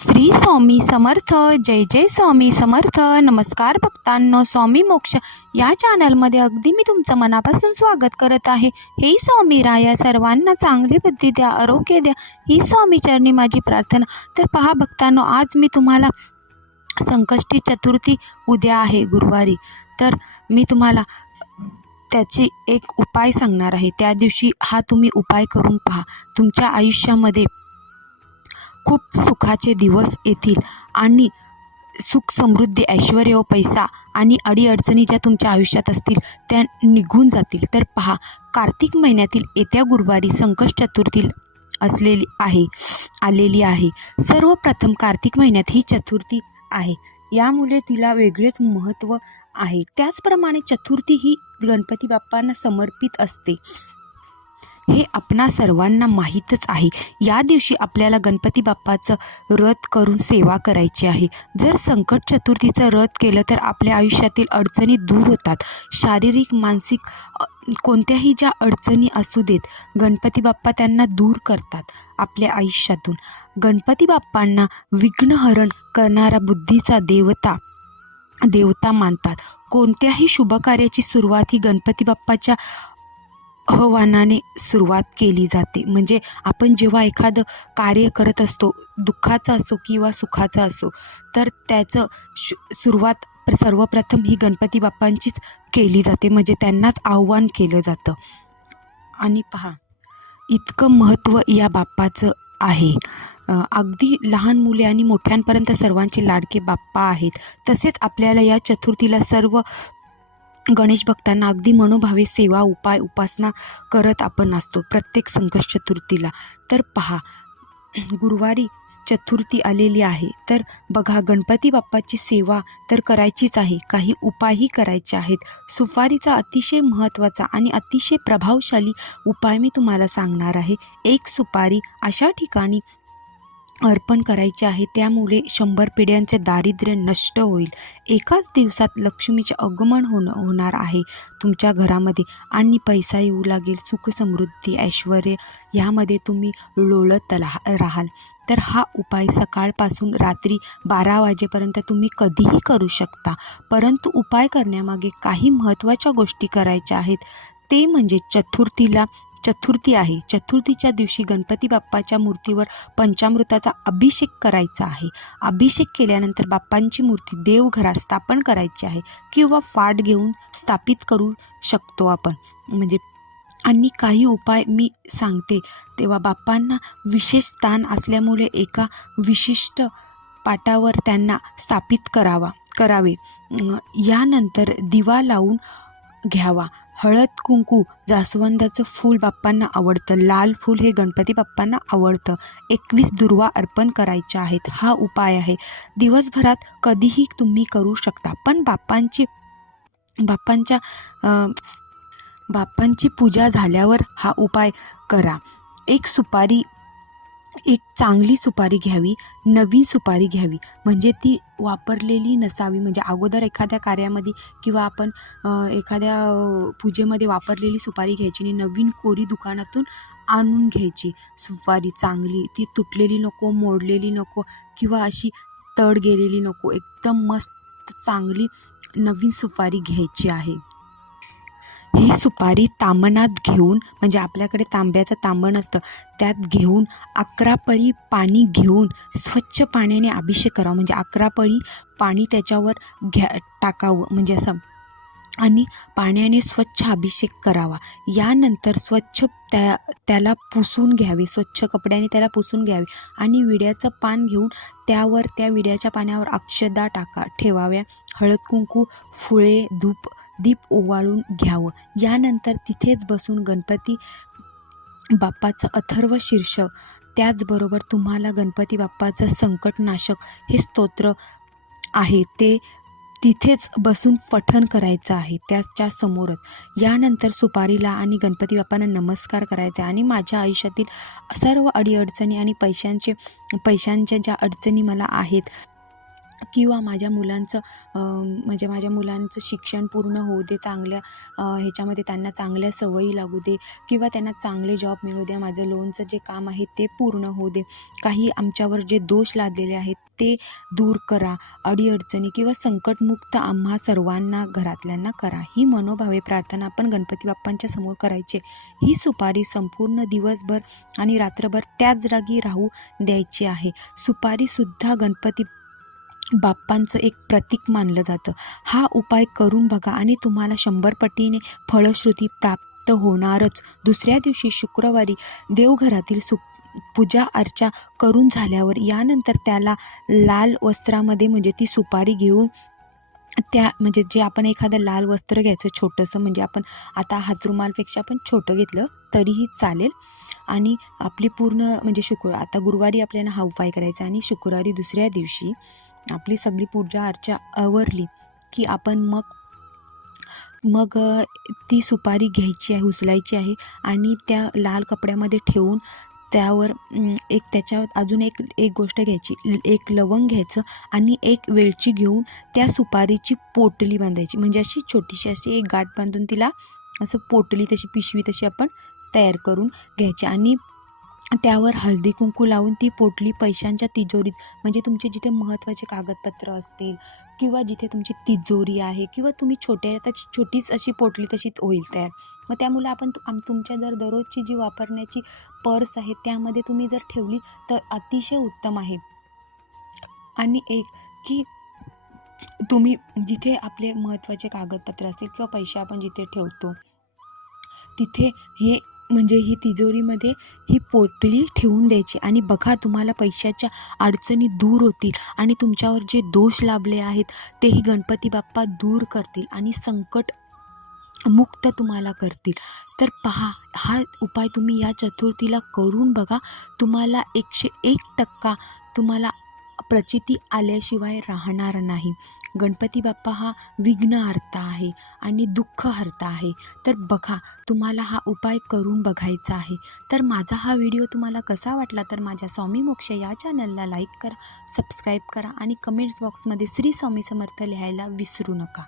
श्री स्वामी समर्थ. जय जय स्वामी समर्थ. नमस्कार भक्तांनो, स्वामी मोक्ष या चॅनलमध्ये अगदी मी तुमचं मनापासून स्वागत करत आहे. हे स्वामी राया सर्वांना चांगली बुद्धी द्या, आरोग्य द्या, ही स्वामी चरणी माझी प्रार्थना. तर पहा भक्तांनो, आज मी तुम्हाला संकष्टी चतुर्थी उद्या आहे गुरुवारी, तर मी तुम्हाला त्याची एक उपाय सांगणार आहे. त्या दिवशी हा तुम्ही उपाय करून पहा. तुमच्या आयुष्यामध्ये खूप सुखाचे दिवस येतील आणि सुख समृद्धी ऐश्वर्य व पैसा आणि अडीअडचणी ज्या तुमच्या आयुष्यात असतील त्या निघून जातील. तर पहा, कार्तिक महिन्यातील येत्या गुरुवारी संकष्ट चतुर्थी आलेली आहे. सर्वप्रथम कार्तिक महिन्यात ही चतुर्थी आहे, यामुळे तिला वेगळेच महत्त्व आहे. त्याचप्रमाणे चतुर्थी ही गणपती बाप्पांना समर्पित असते, हे आपणा सर्वांना माहीतच आहे. या दिवशी आपल्याला गणपती बाप्पाचं व्रत करून सेवा करायची आहे. जर संकट चतुर्थीचं व्रत केलं तर आपल्या आयुष्यातील अडचणी दूर होतात. शारीरिक मानसिक कोणत्याही ज्या अडचणी असू देत, गणपती बाप्पा त्यांना दूर करतात आपल्या आयुष्यातून. गणपती बाप्पांना विघ्नहरण करणारा बुद्धीचा देवता मानतात. कोणत्याही शुभकार्याची सुरुवात ही गणपती बाप्पाच्या आवाहनाने सुरुवात केली जाते. म्हणजे आपण जेव्हा एखादं कार्य करत असतो, दुःखाचं असो किंवा सुखाचं असो, तर त्याचं सुरुवात सर्वप्रथम ही गणपती बाप्पांचीच केली जाते, म्हणजे त्यांनाच आव्हान केलं जातं. आणि पहा, इतकं महत्त्व या बाप्पाचं आहे. अगदी लहान मुले आणि मोठ्यांपर्यंत सर्वांचे लाडके बाप्पा आहेत. तसेच आपल्याला या चतुर्थीला सर्व गणेश भक्तांना अगदी मनोभावे सेवा उपासना करत आपण असतो प्रत्येक संकष्ट चतुर्थीला. तर पहा, गुरुवारी चतुर्थी आलेली आहे, तर बघा, गणपती बाप्पाची सेवा तर करायचीच आहे, काही उपायही करायचे आहेत. सुपारीचा अतिशय महत्त्वाचा आणि अतिशय प्रभावशाली उपाय मी तुम्हाला सांगणार आहे. एक सुपारी अशा ठिकाणी अर्पण करायचे आहे, त्यामुळे 100 पिढ्यांचे दारिद्र्य नष्ट होईल. एकाच दिवसात लक्ष्मीचे आगमन होणार आहे तुमच्या घरामध्ये आणि पैसा येऊ लागेल. सुख समृद्धी ऐश्वर्य यामध्ये तुम्ही लोळत राहाल. तर हा उपाय सकाळपासून रात्री 12 वाजेपर्यंत तुम्ही कधीही करू शकता. परंतु उपाय करण्यामागे काही महत्त्वाच्या गोष्टी करायच्या आहेत. ते म्हणजे चतुर्थी आहे. चतुर्थीच्या दिवशी गणपती बाप्पाच्या मूर्तीवर पंचामृताचा अभिषेक करायचा आहे. अभिषेक केल्यानंतर बाप्पांची मूर्ती देवघरात स्थापन करायची आहे किंवा फाट घेऊन स्थापित करू शकतो आपण. म्हणजे आणि काही उपाय मी सांगते तेव्हा बाप्पांना विशेष स्थान असल्यामुळे एका विशिष्ट पाटावर त्यांना स्थापित करावे. यानंतर दिवा लावून घ्यावा. हळद कुंकू जास्वंदाचं फूल बाप्पांना आवडतं, लाल फूल हे गणपती बाप्पांना आवडतं. 21 दुर्वा अर्पण करायच्या आहेत. हा उपाय आहे. दिवसभरात कधीही तुम्ही करू शकता, पण बाप्पांची पूजा झाल्यावर हा उपाय करा. एक चांगली सुपारी घ्यावी, नवीन सुपारी घ्यावी, म्हणजे ती वापरलेली नसावी. म्हणजे अगोदर एखाद्या कार्यामध्ये किंवा आपण एखाद्या पूजेमध्ये वापरलेली सुपारी घ्यायची आणि नवीन कोरी दुकानातून आणून घ्यायची सुपारी. चांगली, ती तुटलेली नको, मोडलेली नको किंवा अशी तड गेलेली नको. एकदम मस्त चांगली नवीन सुपारी घ्यायची आहे. ही सुपारी ताम्हणात घेऊन, म्हणजे आपल्याकडे तांब्याचं ताम्हण असतं, त्यात घेऊन 11 पळी पाणी घेऊन स्वच्छ पाण्याने अभिषेक करावा. म्हणजे 11 पळी पाणी त्याच्यावर टाकावं, म्हणजे असं, आणि पाण्याने स्वच्छ अभिषेक करावा. यानंतर स्वच्छ त्याला पुसून घ्यावे, स्वच्छ कपड्याने त्याला पुसून घ्यावे आणि विड्याचं पान घेऊन त्यावर, त्या विड्याच्या पाण्यावर अक्षदा ठेवाव्या. हळद कुंकू, फुले, दीप ओवाळून घ्यावं. यानंतर तिथेच बसून गणपती बाप्पाचं अथर्व शीर्ष, त्याचबरोबर तुम्हाला गणपती बाप्पाचं संकटनाशक हे स्तोत्र आहे ते तिथेच बसून पठण करायचं आहे त्याच्या समोरच. यानंतर सुपारीला आणि गणपती बाप्पांना नमस्कार करायचा आणि माझ्या आयुष्यातील सर्व अडीअडचणी आणि पैशांच्या ज्या अडचणी मला आहेत किंवा माझ्या मुलांचं म्हणजे माझ्या मुलांचं शिक्षण पूर्ण होऊ दे, चांगल्या ह्याच्यामध्ये त्यांना चांगल्या सवयी लागू दे, किंवा त्यांना चांगले जॉब मिळू दे, माझं लोनचं जे काम आहे ते पूर्ण होऊ दे, काही आमच्यावर जे दोष लादलेले आहेत ते दूर करा, अडीअडचणी किंवा संकटमुक्त आम्हा सर्वांना घरातल्यांना करा. ही मनोभावे प्रार्थना आपण गणपती बाप्पांच्या समोर करायची. ही सुपारी संपूर्ण दिवसभर आणि रात्रभर त्याच जागी राहू द्यायची आहे. सुपारीसुद्धा गणपती बाप्पांचं एक प्रतीक मानलं जातं. हा उपाय करून बघा आणि तुम्हाला 100 पटीने फलश्रुती प्राप्त होणारच. दुसऱ्या दिवशी शुक्रवारी देवघरातील पूजा अर्चा करून झाल्यावर यानंतर त्याला लाल वस्त्रामध्ये म्हणजे ती सुपारी घेऊन म्हणजे जे आपण एखादं लाल वस्त्र घ्यायचं छोटंसं, म्हणजे आपण आता हातरुमालपेक्षा आपण छोटं घेतलं तरीही चालेल, आणि आपली पूर्ण म्हणजे आता गुरुवारी आपल्याला हा उपाय करायचा आणि शुक्रवारी दुसऱ्या दिवशी आपली सगळी पूजा अर्चा आवरली की आपण मग ती सुपारी घ्यायची आहे, उचलायची आहे आणि त्या लाल कपड्यामध्ये ठेवून त्यावर त्याच्यावर अजून एक गोष्ट घ्यायची, एक लवंग घ्यायचं आणि एक वेलची घेऊन त्या सुपारीची पोटली बांधायची. म्हणजे अशी छोटीशी अशी एक गाठ बांधून तिला असं पोटली तशी पिशवी तशी आपण तयार करून घ्यायची आणि त्यावर हळदी कुंकू लावून ती पोटली पैशांच्या तिजोरीत, म्हणजे तुमचे जिथे महत्त्वाचे कागदपत्र असतील किंवा जिथे तुमची तिजोरी आहे किंवा तुम्ही छोटीच अशी पोटली तशी होईल तयार. मग त्यामुळे आपण तुमच्या दररोजची जी वापरण्याची पर्स आहे त्यामध्ये तुम्ही जर ठेवली तर अतिशय उत्तम आहे. आणि एक की तुम्ही जिथे आपले महत्त्वाचे कागदपत्र असतील किंवा पैसे आपण जिथे ठेवतो तिथे म्हणजे ही तिजोरीमध्ये ही पोटली ठेवून द्यायची आणि बघा तुम्हाला पैशाच्या अडचणी दूर होतील आणि तुमच्यावर जे दोष लाभले आहेत तेही गणपती बाप्पा दूर करतील आणि संकट मुक्त तुम्हाला करतील. तर पहा, हा उपाय तुम्ही या चतुर्थीला करून बघा. तुम्हाला 101% तुम्हाला प्रचिती आल्याशिवाय राहणार नाही. गणपती बाप्पा हा विघ्नहर्ता आहे आणि दुःखहर्ता आहे. तर बघा, तुम्हाला हा उपाय करून बघायचा आहे. तर माझा हा व्हिडिओ तुम्हाला कसा वाटला तर माझ्या स्वामी मोक्ष या चॅनलला लाईक करा, सबस्क्राईब करा आणि कमेंट्स बॉक्समध्ये श्री स्वामी समर्थ लिहायला विसरू नका.